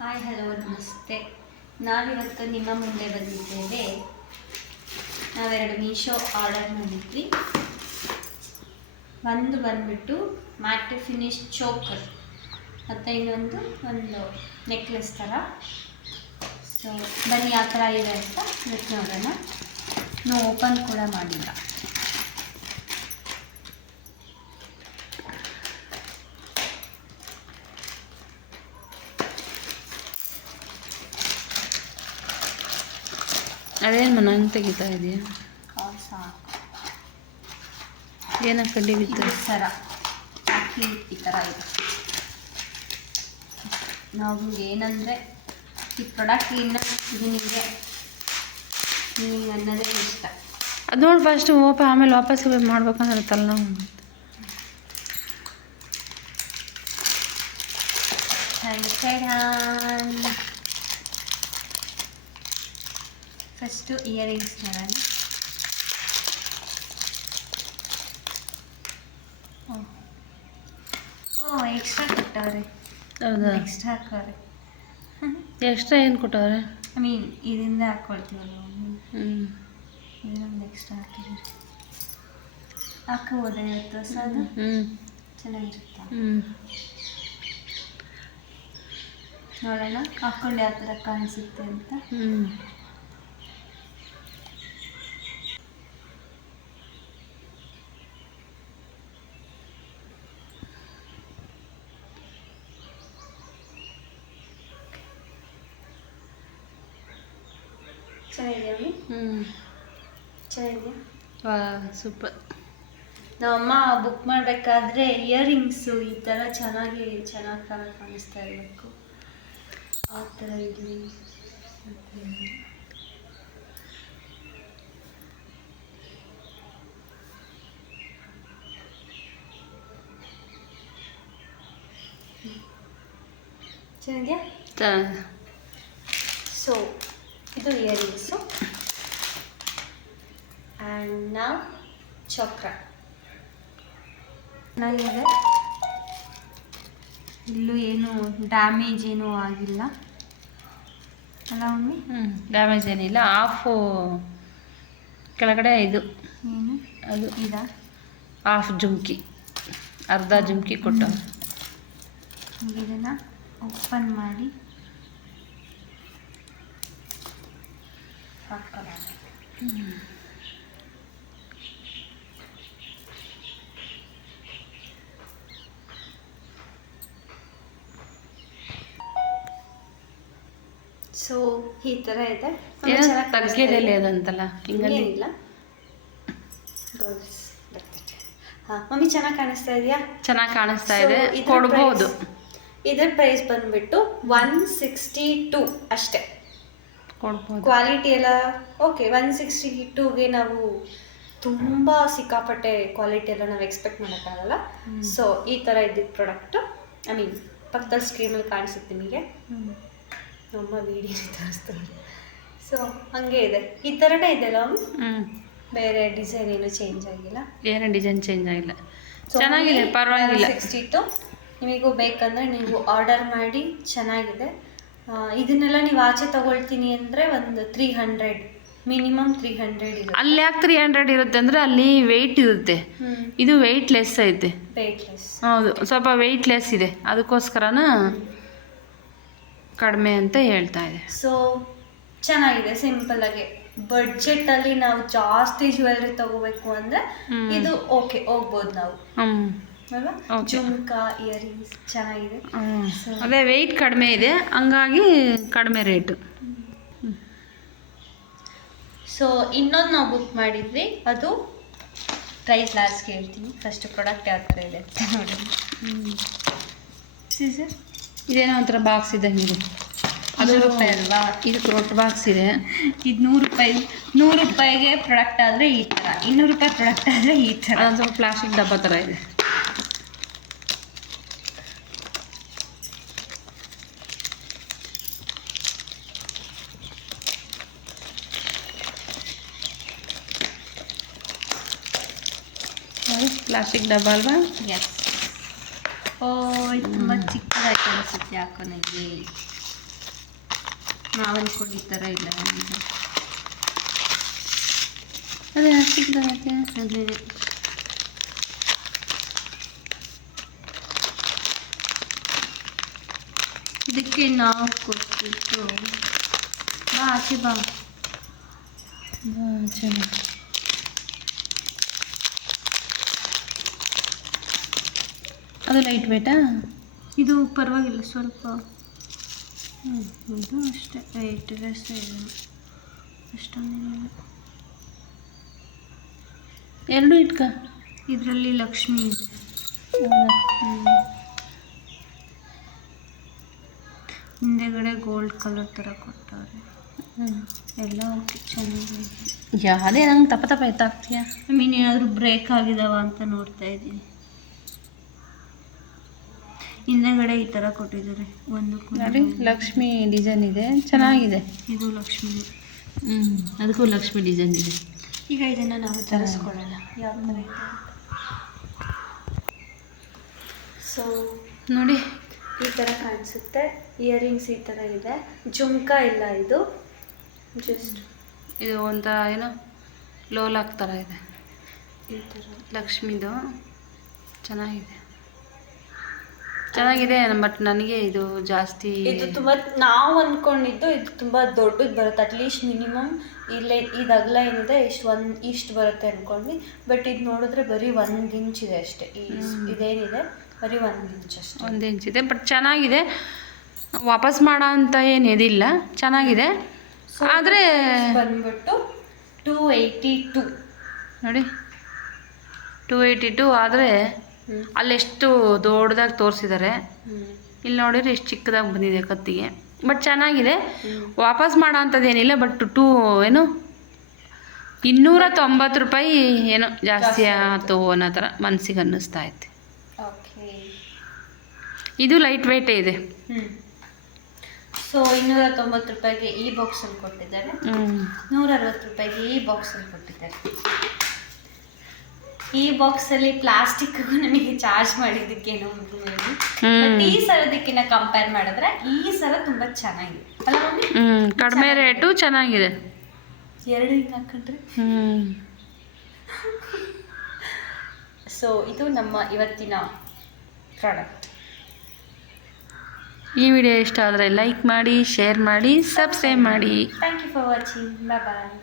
Hi hello ನಮಸ್ತೆ. ನಾವಿವತ್ತು ನಿಮ್ಮ ಮುಂದೆ ಬಂದಿದ್ದೇವೆ. ನಾವೆರಡು ಮೀಶೋ ಆರ್ಡರ್ ಮಾಡಿದ್ವಿ. ಒಂದು ಬಂದ್ಬಿಟ್ಟು ಮ್ಯಾಟ್ ಫಿನಿಶ್ ಚೋಕರ್ ಮತ್ತು ಇನ್ನೊಂದು ಒಂದು ನೆಕ್ಲೆಸ್ ಥರ. ಸೊ ಬನ್ನಿ ಯಾವ ಥರ ಇದೆ ಅಂತ ನೋಡೋಣ. ನಾವು ಓಪನ್ ಕೂಡ ಮಾಡಿಲ್ಲ. ಅದೇನು ನಂಗೆ ತೆಗಿತಾ ಇದೆಯಾ? ಸಾಕು. ಏನ ಕಡ್ಡಿ ಬಿತ್ತು ಸರ ಹಾಕಿ ಈ ಥರ ಇದೆ. ನಾವು ಏನಂದರೆ ಈ ಪ್ರಾಡಕ್ಟ್ ಇನ್ನು ಇದು ನಿಮಗೆ ಅನ್ನೋದೇ ಇಷ್ಟ. ಅದು ನೋಡಿ ಫಸ್ಟ್ ಆಮೇಲೆ ವಾಪಸ್ ಮಾಡ್ಬೇಕಂದಿರುತ್ತಲ್ಲ ನಾವು. ಫಸ್ಟು ಇಯರಿಂಗ್ಸ್ ನೋಡೋಣ. ಎಕ್ಸ್ಟ್ರಾ ಕೊಟ್ಟವ್ರೆ. ಹೌದಾ? ಎಕ್ಸ್ಟ್ರಾ ಹಾಕವ್ರೆ. ಎಕ್ಸ್ಟ್ರಾ ಏನು ಕೊಟ್ಟವ್ರೆ? ಐ ಮೀನ್ ಇದರಿಂದ ಹಾಕ್ಕೊಳ್ತೀವಲ್ಲ, ಇದೊಂದು ಎಕ್ಸ್ಟ್ರಾ ಹಾಕಿದ್ದೀವಿ. ಹಾಕೋಬೋದ ಇವತ್ತು ಅದು ಚೆನ್ನಾಗಿರುತ್ತಾ? ನೋಡೋಣ ಹಾಕ್ಕೊಂಡು ಯಾವ ಥರ ಕಾಣಿಸುತ್ತೆ ಅಂತ. ಚೆನ್ನಾಗಿದೆಯಾ? ಚೆನ್ನಾಗಿದೆಯಾ? ವಾ ಸೂಪರ್. ನಮ್ಮಮ್ಮ ಬುಕ್ ಮಾಡಬೇಕಾದ್ರೆ ಇಯರಿಂಗ್ಸು ಈ ಥರ ಚೆನ್ನಾಗಿ ಕಾಣಿಸ್ತಾ ಇರಬೇಕು. ಆ ಥರ ಇರಲಿ. ಚೆನ್ನಾಗಿದೆಯಾ? ಸೊ ಇದು ಇಯರಿಂಗ್ಸು. ಆ್ಯಂಡ್ ನಾವು ಚಕ್ರ ಚೆನ್ನಾಗಿದೆ. ಇಲ್ಲೂ ಏನು ಡ್ಯಾಮೇಜ್ ಏನೂ ಆಗಿಲ್ಲ ಅಲ್ಲ ಮಮ್ಮಿ? ಡ್ಯಾಮೇಜ್ ಏನಿಲ್ಲ. ಆಫು ಕೆಳಗಡೆ ಇದು ಏನು ಅದು ಇದಾ? ಹಾಫ್ ಜುಮ್ಕಿ, ಅರ್ಧ ಜುಮ್ಕಿ ಕೊಟ್ಟ. ಇದನ್ನು ಓಪನ್ ಮಾಡಿ ಹಾಕೋಣ. ಸೊ ಈ ಥರ ಇದೆ. ತಗ್ಗೆದಲ್ಲಿ ಅದಂತಲ್ಲ ಹಿಂಗಲ್ಲಿ ಇಲ್ಲ. ಹಾಂ ಮಮ್ಮಿ ಚೆನ್ನಾಗಿ ಕಾಣಿಸ್ತಾ ಇದೆಯಾ? ಚೆನ್ನಾಗಿ ಕಾಣಿಸ್ತಾ ಇದೆ. ಕೊಡ್ಬೋದು. ಇದ್ರ ಪ್ರೈಸ್ ಬಂದ್ಬಿಟ್ಟು 162 ಅಷ್ಟೇ. ಕೊಡ್ಬೋದು. ಕ್ವಾಲಿಟಿ ಎಲ್ಲ ಓಕೆ. 162ಗೆ ನಾವು ತುಂಬ ಸಿಕ್ಕಾಪಟ್ಟೆ ಕ್ವಾಲಿಟಿ ಎಲ್ಲ ನಾವು ಎಕ್ಸ್ಪೆಕ್ಟ್ ಮಾಡೋಕ್ಕಾಗಲ್ಲ. ಸೊ ಈ ಥರ ಇದ್ದಿದ್ದು ಪ್ರಾಡಕ್ಟು, ಐ ಮೀನ್ ಪಕ್ಕದಲ್ಲಿ ಸ್ಕ್ರೀನಲ್ಲಿ ಕಾಣಿಸುತ್ತೆ ನಿಮಗೆ. ನಮ್ಮ ವೀಡಿಯೋ ತೋರಿಸ್ತಾರೆ. ಸೊ ಹಾಗೆ ಇದೆ, ಈ ಥರನೇ ಇದೆಯಲ್ಲ. ಬೇರೆ ಡಿಸೈನ್ ಏನು ಚೇಂಜ್ ಆಗಿಲ್ಲ. ಏನು ಡಿಸೈನ್ ಚೇಂಜ್ ಆಗಿಲ್ಲ. ಚೆನ್ನಾಗಿದೆ, ಪರವಾಗಿಲ್ಲ. 162 ನಿಮಗೂ ಬೇಕಂದರೆ ನೀವು ಆರ್ಡರ್ ಮಾಡಿ. ಚೆನ್ನಾಗಿದೆ. ಇದನ್ನೆಲ್ಲ ನೀವು ಆಚೆ ತಗೊಳ್ತೀನಿ ಅಂದರೆ ಒಂದು 300, ಮಿನಿಮಮ್ 300 ಇರುತ್ತೆ. ಅಲ್ಲಿ ಯಾಕೆ 300 ಇರುತ್ತೆ ಅಂದರೆ ಅಲ್ಲಿ ವೆಯ್ಟ್ ಇರುತ್ತೆ. ಇದು ವೆಯ್ಟ್ ಲೆಸ್ ಐತೆ. ವೆಯ್ಟ್ಲೆಸ್. ಹೌದು, ಸ್ವಲ್ಪ ವೆಯ್ಟ್ ಲೆಸ್ ಇದೆ, ಅದಕ್ಕೋಸ್ಕರನ ಕಡಿಮೆ ಅಂತ ಹೇಳ್ತಾ ಇದೆ. ಸೊ ಚೆನ್ನಾಗಿದೆ. ಸಿಂಪಲ್ಲಾಗಿ ಬಡ್ಜೆಟಲ್ಲಿ ನಾವು ಜಾಸ್ತಿ ಜ್ಯುವೆಲ್ರಿ ತಗೋಬೇಕು ಅಂದರೆ ಇದು ಓಕೆ, ಹೋಗ್ಬೋದು ನಾವು ಅಲ್ವಾ? ಜುಮ್ಕಾ, ಇಯರಿಂಗ್ಸ್ ಚೆನ್ನಾಗಿದೆ. ಅದೇ ವೆಯ್ಟ್ ಕಡಿಮೆ ಇದೆ, ಹಂಗಾಗಿ ಕಡಿಮೆ ರೇಟು. ಸೊ ಇನ್ನೊಂದು ನಾವು ಬುಕ್ ಮಾಡಿದ್ವಿ, ಅದು ಪ್ರೈಸ್ ಲಾಸ್ಟ್ಗೆ ಹೇಳ್ತೀನಿ. ಫಸ್ಟ್ ಪ್ರಾಡಕ್ಟ್ ಯಾವ ಥರ ಇದೆ ಅಂತ ನೋಡಿ. ಸೀಸರ್ ಇದೇನೋ ಒಂಥರ ಬಾಕ್ಸ್ ಇದ್ದಂಗೆ ಇದೆ. ಅದು ರೂಪಾಯಿ ಅಲ್ವಾ? ಇದು ದೊಡ್ಡ ಬಾಕ್ಸ್ ಇದೆ. ಇದು 100 ರೂಪಾಯಿ. 100 ರೂಪಾಯಿಗೆ ಪ್ರಾಡಕ್ಟ್ ಆದರೆ ಈ ಥರ, 200 ರೂಪಾಯಿ ಪ್ರಾಡಕ್ಟ್ ಆದರೆ ಈ ಥರ. ಅದೊಂದು ಸ್ವಲ್ಪ ಪ್ಲಾಸ್ಟಿಕ್ ಡಬ್ಬ ಥರ ಇದೆ. ಪ್ಲಾಸ್ಟಿಕ್ ಡಬ್ಬ ಅಲ್ವಾ? ಎಸ್. ಓ ಇದು ತುಂಬ ಚಿಕ್ಕದಾಗಿ ಅನಿಸುತ್ತೆ ಯಾಕೋ ನನಗೆ. ನಾವು ಅನ್ಕೊಂಡು ಈ ಥರ ಇಲ್ಲ ಅಂತ. ಅದೇ ಚಿಕ್ಕದು ಯಾಕೆ? ಅದೇ ಇದಕ್ಕೆ ನಾವು ಕೊಟ್ಬಿಟ್ಟು ಬಾ ಆಚೆ ಬಾ. ಚೆನ್ನಾಗಿ. ಅದು ಲೈಟ್ ವೇಟಾ? ಇದು ಪರವಾಗಿಲ್ಲ ಸ್ವಲ್ಪ. ಇದು ಅಷ್ಟೇ ವೆಯ್ಟ್ ಲೆಸ್ ಇದೆ, ಅಷ್ಟೊಂದೇನಿಲ್ಲ. ಎರಡು ಇಟ್ಕ. ಇದರಲ್ಲಿ ಲಕ್ಷ್ಮಿ ಇದೆ. ಹಿಂದೆಗಡೆ ಗೋಲ್ಡ್ ಕಲರ್ ಥರ ಕೊಟ್ಟವ್ರೆ. ಎಲ್ಲ ಓಕೆ, ಚೆನ್ನಾಗಿದೆ. ಯಾವುದೇ ನಂಗೆ ತಪ್ಪ ತಪ್ಪ ಎತ್ತಾಗ್ತೀಯ? ಐ ಮೀನ್ ಏನಾದರೂ ಬ್ರೇಕ್ ಆಗಿದಾವ ಅಂತ ನೋಡ್ತಾ ಇದ್ದೀನಿ. ಹಿಂದೆಗಡೆ ಈ ಥರ ಕೊಟ್ಟಿದ್ದಾರೆ. ಒಂದು ನೋಡಿ ಲಕ್ಷ್ಮಿ ಡಿಸೈನ್ ಇದೆ, ಚೆನ್ನಾಗಿದೆ. ಇದು ಲಕ್ಷ್ಮಿ. ಅದಕ್ಕೂ ಲಕ್ಷ್ಮಿ ಡಿಸೈನ್ ಇದೆ. ಈಗ ಇದನ್ನು ನಾವು ತರಿಸ್ಕೊಳ್ಳೋಣ ಯಾವ ಥರ ಇದೆ. ಸೊ ನೋಡಿ ಈ ಥರ ಕಾಣಿಸುತ್ತೆ. ಇಯರಿಂಗ್ಸ್ ಈ ಥರ ಇದೆ. ಜುಮ್ಕ ಇಲ್ಲ, ಇದು ಜಸ್ಟ್ ಇದು ಒಂಥರ ಏನೋ ಲೋಲಾಕ್ ಥರ ಇದೆ. ಈ ಥರ ಲಕ್ಷ್ಮಿದು ಚೆನ್ನಾಗಿದೆ, ಚೆನ್ನಾಗಿದೆ. ಬಟ್ ನನಗೆ ಇದು ಜಾಸ್ತಿ ಇದು ತುಂಬ, ನಾವು ಅಂದ್ಕೊಂಡಿದ್ದು ಇದು ತುಂಬ ದೊಡ್ಡದು ಬರುತ್ತೆ. ಅಟ್ಲೀಸ್ಟ್ ಮಿನಿಮಮ್ ಇಲ್ಲೇ ಇದು ಅಗಲ ಏನಿದೆ ಇಷ್ಟು ಬರುತ್ತೆ ಅಂದ್ಕೊಂಡ್ವಿ. ಬಟ್ ಇದು ನೋಡಿದ್ರೆ ಬರೀ 1 ಇಂಚ್ ಇದೆ ಅಷ್ಟೇ. ಇದೇನಿದೆ ಬರೀ 1 ಇಂಚ್ ಅಷ್ಟೇ. 1 ಇಂಚ್ ಇದೆ, ಬಟ್ ಚೆನ್ನಾಗಿದೆ. ವಾಪಸ್ ಮಾಡೋ ಅಂತ ಏನು ಇದಿಲ್ಲ, ಚೆನ್ನಾಗಿದೆ. ಆದರೆ ಬಂದ್ಬಿಟ್ಟು 282 ನೋಡಿ 282. ಆದರೆ ಅಲ್ಲೆಷ್ಟು ದೊಡ್ಡದಾಗಿ ತೋರಿಸಿದ್ದಾರೆ, ಇಲ್ಲಿ ನೋಡಿದ್ರೆ ಎಷ್ಟು ಚಿಕ್ಕದಾಗಿ ಬಂದಿದೆ ಕತ್ತಿಗೆ. ಬಟ್ ಚೆನ್ನಾಗಿದೆ, ವಾಪಸ್ ಮಾಡೋ ಅಂಥದ್ದು ಏನಿಲ್ಲ. ಬಟ್ 290 ರೂಪಾಯಿ ಏನೋ ಜಾಸ್ತಿ ಆಯ್ತು ಅನ್ನೋ ಥರ ಮನಸ್ಸಿಗೆ ಅನ್ನಿಸ್ತಾ ಐತೆ. ಓಕೆ, ಇದು ಲೈಟ್ ವೆಯ್ಟೇ ಇದೆ. ಸೊ 290 ರೂಪಾಯಿಗೆ ಈ ಬಾಕ್ಸಲ್ಲಿ ಕೊಟ್ಟಿದ್ದಾರೆ, 160 ರೂಪಾಯಿಗೆ ಈ ಬಾಕ್ಸಲ್ಲಿ ಕೊಟ್ಟಿದ್ದಾರೆ. ಈ ಬಾಕ್ಸಲ್ಲಿ ಪ್ಲಾಸ್ಟಿಕ್ಗೂ ನಮಗೆ ಚಾರ್ಜ್ ಮಾಡಿದ್ದಕ್ಕೇನೋ ಬಟ್ ಈ ಸರದಕ್ಕಿಂತ ಕಂಪೇರ್ ಮಾಡಿದ್ರೆ ಈ ಸರ ತುಂಬ ಚೆನ್ನಾಗಿದೆ ಅಲ್ಲ ಮಮ್ಮಿ? ಕಡಿಮೆ ರೇಟು, ಚೆನ್ನಾಗಿದೆ. 2 ಹಿಂಗೆ ಹಾಕೊಂಡ್ರೆ. ಸೊ ಇದು ನಮ್ಮ ಇವತ್ತಿನ ಪ್ರಾಡಕ್ಟ್. ಈ ವಿಡಿಯೋ ಇಷ್ಟ ಆದರೆ ಲೈಕ್ ಮಾಡಿ, ಶೇರ್ ಮಾಡಿ, ಸಬ್ಸ್ಕ್ರೈಬ್ ಮಾಡಿ. Thank you for watching. Bye.